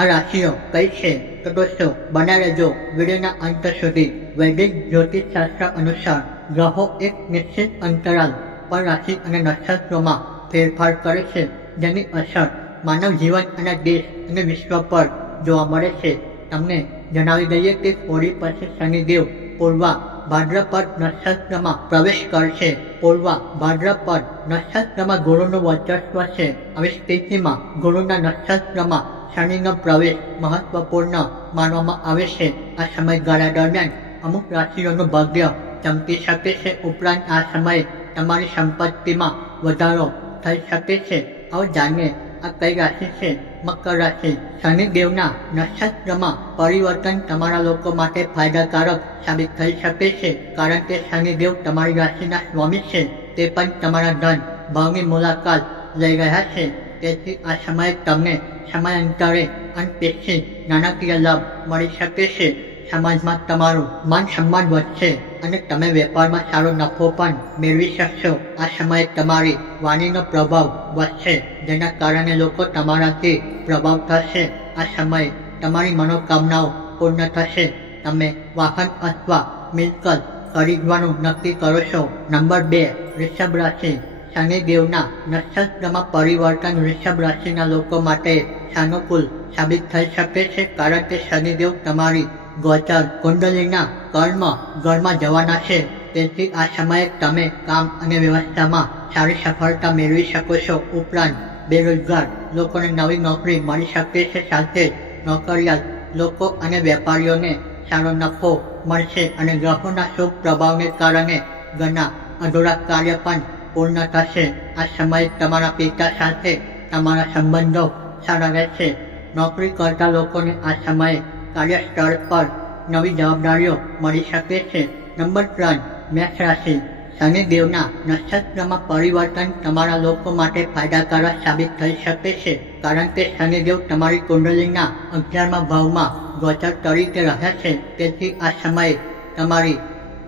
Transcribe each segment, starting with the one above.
આ રાશિઓ કઈ છે તો દોસ્તો બને રહેજો વિડીયોના અંત સુધી। વૈદિક જ્યોતિષશાસ્ત્ર અનુસાર ગ્રહો એક નિશ્ચિત અંતરાલ પર રાશિ અને નક્ષત્રોમાં ફેરફાર કરે છે, જેની અસર માનવ જીવન અને દેશ અને વિશ્વ પર જોવા મળે છે। તમને જણાવી દઈએ કે હોળી પછી શનિદેવ પૂર્વા ભાદ્રપદ નક્ષત્રમાં પ્રવેશ કરશે। પૂર્વા ભાદ્રપદ નક્ષત્રમાં ગુરુનું વર્ચસ્વ છે। આવી સ્થિતિમાં ગુરુના નક્ષત્રમાં શનિનો પ્રવેશ મહત્વપૂર્ણ માનવામાં આવે છે। આ સમયગાળા દરમિયાન અમુક રાશિઓનું ભાગ્ય ચમકી શકે છે, ઉપરાંત આ સમયે તમારી સંપત્તિમાં વધારો થઈ શકે છે। આવો જાણીએ આ કઈ રાશિ છે। મકર રાશિ। શનિદેવના નક્ષત્રમાં પરિવર્તન તમારા લોકો માટે ફાયદાકારક સાબિત થઈ શકે છે, કારણ કે શનિદેવ તમારી રાશિના સ્વામી છે। તે પણ તમારા ધન ભાવની મુલાકાત લઈ રહ્યા છે, તેથી આ સમયે તમને સમયાંતરે અનપેક્ષિત નાણાકીય લાભ મળી શકે છે। સમાજમાં તમારું માન સન્માન વધશે અને તમે વેપારમાં સારો નફો પણ મેળવી શકશો। આ સમયે તમારી વાણીનો પ્રભાવ વધશે, જેના કારણે લોકો તમારાથી પ્રભાવ થશે। આ સમયે તમારી મનોકામનાઓ પૂર્ણ થશે। તમે વાહન અથવા મિલકત ખરીદવાનું નક્કી કરો છો। નંબર 2, વૃષભ રાશિ। શનિદેવના નક્ષત્રમાં પરિવર્તન વૃષભ રાશિના લોકો માટે સાનુકૂળ સાબિત થઈ શકે છે, કારણ કે શનિદેવ તમારી ગોચર કુંડલીના કર્મ ઘરમાં જવાના છે। તેથી આ સમયે તમે કામ અને વ્યવસ્થામાં સારી સફળતા મેળવી શકો છો। ઉપરાંત બેરોજગાર લોકોને નવી નોકરી મળી શકે છે, સાથે જ નોકરિયાત લોકો અને વેપારીઓને સારો નફો મળશે અને ગ્રહોના શુભ પ્રભાવને કારણે ઘણા અધૂરા કાર્ય પણ પૂર્ણ થશે। આ સમયે તમારા પિતા સાથે તમારા સંબંધો સારા રહેશે। નોકરી કરતા લોકોને આ સમયે કાર્યસ્થળ પર નવી જવાબદારીઓ મળી શકે છે। નંબર 3, મેષ રાશિ। શનિદેવના નક્ષત્રમાં પરિવર્તન તમારા લોકો માટે ફાયદાકારક સાબિત થઈ શકે છે, કારણ કે શનિદેવ તમારી કુંડલીના 11મા ભાવમાં ગોચર તરીકે રહ્યા છે। તેથી આ સમયે તમારી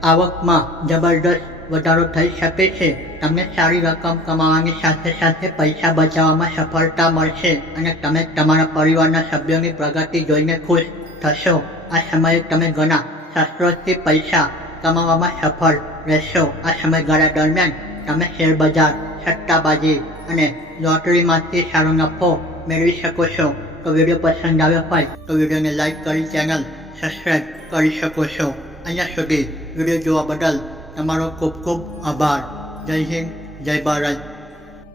આવકમાં જબરદસ્ત વધારો થઈ શકે છે। તમને સારી રકમ કમાવાની સાથે સાથે પૈસા બચાવવામાં સફળતા મળશે અને તમે તમારા પરિવારના સભ્યોની પ્રગતિ જોઈને ખુશ થશો। આ સમયે તમે ઘણા શાસ્ત્રોથી પૈસા કમાવામાં સફળ રહેશો। આ સમયગાળા દરમિયાન તમે શેરબજાર, સટ્ટાબાજી અને લોટરીમાંથી સારો નફો મેળવી શકો છો। તો વિડીયો પસંદ આવ્યો હોય તો વિડીયોને લાઈક કરી ચેનલ સબસ્ક્રાઈબ કરી શકો છો। અહીંયા સુધી વિડીયો જોવા બદલ તમારો ખૂબ ખૂબ આભાર। જય હિન્દ, જય ભારત।